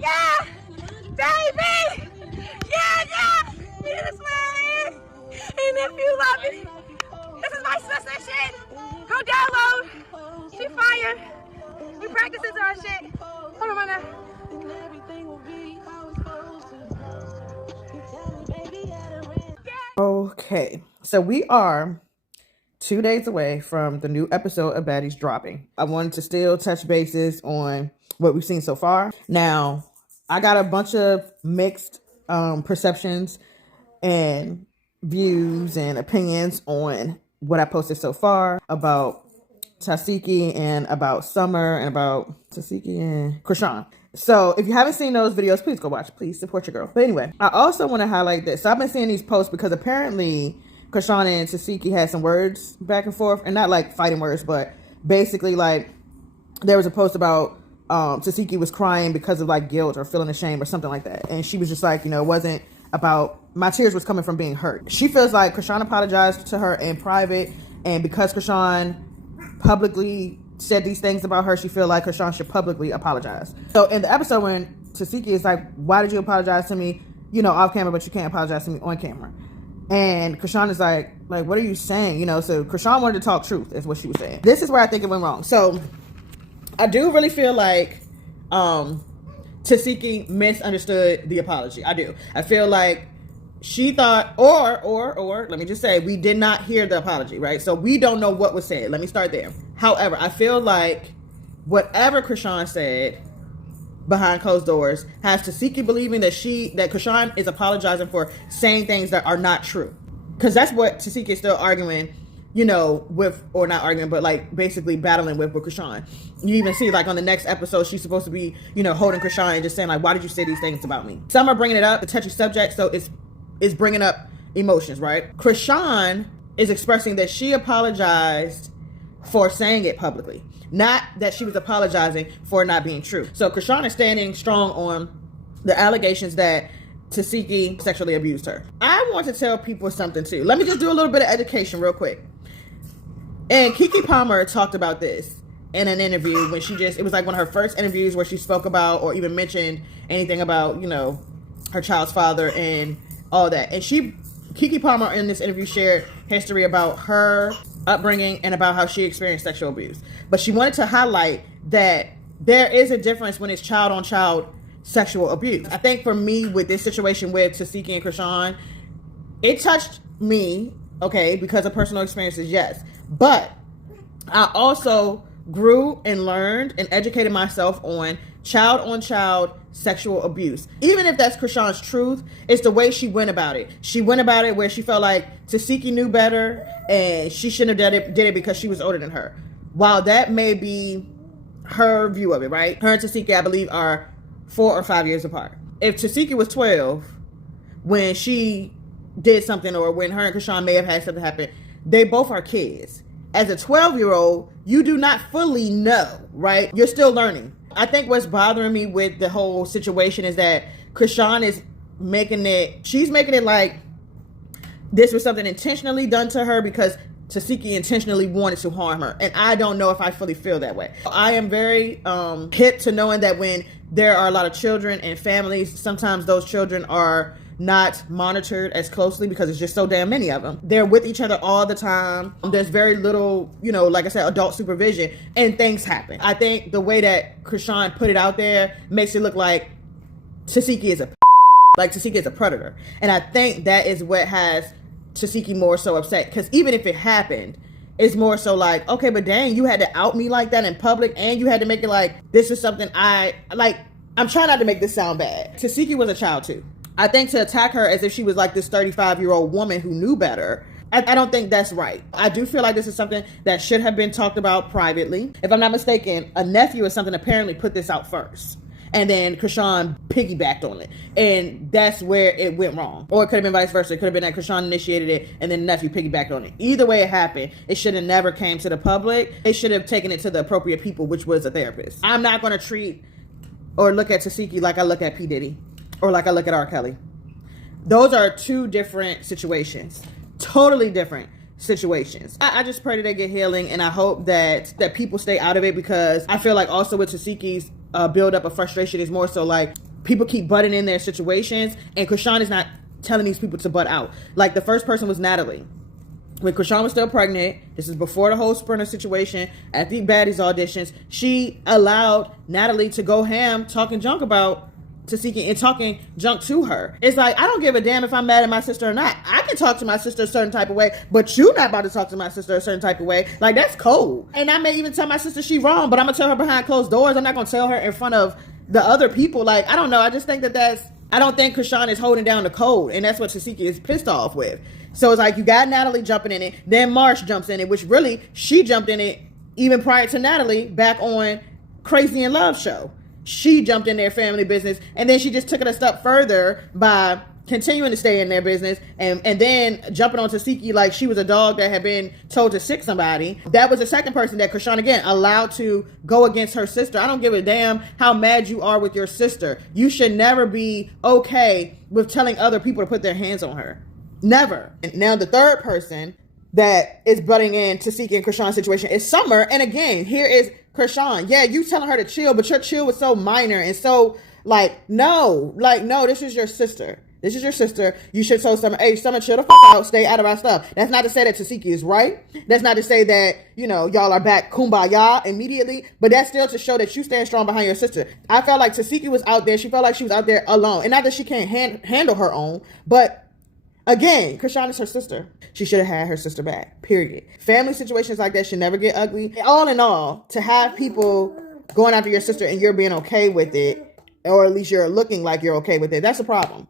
yeah, baby. Yeah. This way. And if you love it, this is my sister shit. Go download. She fire. We practicing our shit. Hold on right now. Okay, so we are 2 days away from the new episode of Baddies dropping. I wanted to still touch bases on what we've seen so far. Now, I got a bunch of mixed perceptions and views and opinions on what I posted so far about Tesehki and about Summer and about Tesehki and Chrisean. So if you haven't seen those videos, please go watch. Please support your girl. But anyway, I also want to highlight this. So I've been seeing these posts because apparently Chrisean and Tesehki had some words back and forth, and not like fighting words, but basically like there was a post about Tesehki was crying because of like guilt or feeling ashamed or something like that. And she was just like, it wasn't about, my tears was coming from being hurt. She feels like Chrisean apologized to her in private, and because Chrisean publicly said these things about her, she feel like Chrisean should publicly apologize. So in the episode when Tesehki is like, why did you apologize to me, off camera, but you can't apologize to me on camera? And Chrisean is like, what are you saying? So Chrisean wanted to talk truth, is what she was saying. This is where I think it went wrong. So I do really feel like Tesehki misunderstood the apology. I do. I feel like she thought, or let me just say, we did not hear the apology, right? So we don't know what was said. Let me start there. However, I feel like whatever Chrisean said behind closed doors has Tesehki believing that Chrisean is apologizing for saying things that are not true. Because that's what Tesehki is still arguing, with, or not arguing, but like basically battling with Chrisean. You even see like on the next episode, she's supposed to be, holding Chrisean and just saying like, why did you say these things about me? Some are bringing it up, the touchy subject, so it's bringing up emotions, right? Chrisean is expressing that she apologized for saying it publicly, not that she was apologizing for it not being true. So Chrisean is standing strong on the allegations that Tesehki sexually abused her. I want to tell people something too. Let me just do a little bit of education real quick. And Keke Palmer talked about this in an interview when it was like one of her first interviews where she spoke about or even mentioned anything about, her child's father and all that. And Keke Palmer in this interview shared history about her upbringing and about how she experienced sexual abuse. But she wanted to highlight that there is a difference when it's child-on-child sexual abuse. I think for me, with this situation with Tesehki and Chrisean, it touched me, okay, because of personal experiences, yes. But I also grew and learned and educated myself on child-on-child sexual abuse. Even if that's Chrisean's truth, it's the way she went about it. She went about it where she felt like Tesehki knew better and she shouldn't have did it because she was older than her. While that may be her view of it, right? Her and Tesehki, I believe, are 4 or 5 years apart. If Tesehki was 12 when she did something, or when her and Chrisean may have had something happen, they both are kids. As a 12-year-old, you do not fully know, right? You're still learning. I think what's bothering me with the whole situation is that Chrisean is making it like this was something intentionally done to her because Tesehki intentionally wanted to harm her. And I don't know if I fully feel that way. I am very hip to knowing that when there are a lot of children and families, sometimes those children are not monitored as closely because it's just so damn many of them. They're with each other all the time. There's very little, like I said, adult supervision, and things happen. I think the way that Chrisean put it out there makes it look like Tesehki is Tesehki is a predator. And I think that is what has Tesehki more so upset, because even if it happened, it's more so like, okay, but dang, you had to out me like that in public, and you had to make it like this is something I'm trying not to make this sound bad. Tesehki was a child too. I think to attack her as if she was like this 35-year-old woman who knew better, I don't think that's right. I do feel like this is something that should have been talked about privately. If I'm not mistaken, a nephew or something apparently put this out first, and then Chrisean piggybacked on it, and that's where it went wrong. Or it could have been vice versa. It could have been that Chrisean initiated it and then the nephew piggybacked on it. Either way it happened, it should have never came to the public. It should have taken it to the appropriate people, which was a therapist. I'm not going to treat or look at Tesehki like I look at P. Diddy or like I look at R. Kelly. Those are two different situations. Totally different situations. I just pray that they get healing, and I hope that people stay out of it, because I feel like also with Tesehki's build up of frustration is more so like people keep butting in their situations, and Chrisean is not telling these people to butt out. Like, the first person was Natalie. When Chrisean was still pregnant, this is before the whole Sprinter situation, at the Baddies auditions, she allowed Natalie to go ham talking junk about Tesehki and talking junk to her. It's like, I don't give a damn if I'm mad at my sister or not. I can talk to my sister a certain type of way, but you not about to talk to my sister a certain type of way. Like, that's cold. And I may even tell my sister she wrong, but I'm gonna tell her behind closed doors. I'm not gonna tell her in front of the other people. Like, I don't know. I just think I don't think Chrisean is holding down the code, and that's what Tesehki is pissed off with. So it's like, you got Natalie jumping in it, then Marsh jumps in it, which really, she jumped in it even prior to Natalie back on Crazy in Love show. She jumped in their family business, and then she just took it a step further by continuing to stay in their business and then jumping on Tesehki like she was a dog that had been told to sick somebody. That was the second person that Chrisean, again, allowed to go against her sister. I don't give a damn how mad you are with your sister. You should never be okay with telling other people to put their hands on her. Never. And now the third person that is butting in Tesehki and Chrisean's situation is Summer. And again, here is Chrisean. Yeah, you telling her to chill, but your chill was so minor and so no, this is your sister. This is your sister. You should tell Summer, hey, Summer, chill the fuck out. Stay out of our stuff. That's not to say that Tesehki is right. That's not to say that, y'all are back kumbaya immediately. But that's still to show that you stand strong behind your sister. I felt like Tesehki was out there. She felt like she was out there alone. And not that she can't handle her own, but again, Chrisean is her sister. She should have had her sister back, period. Family situations like that should never get ugly. All in all, to have people going after your sister and you're being okay with it, or at least you're looking like you're okay with it, that's a problem.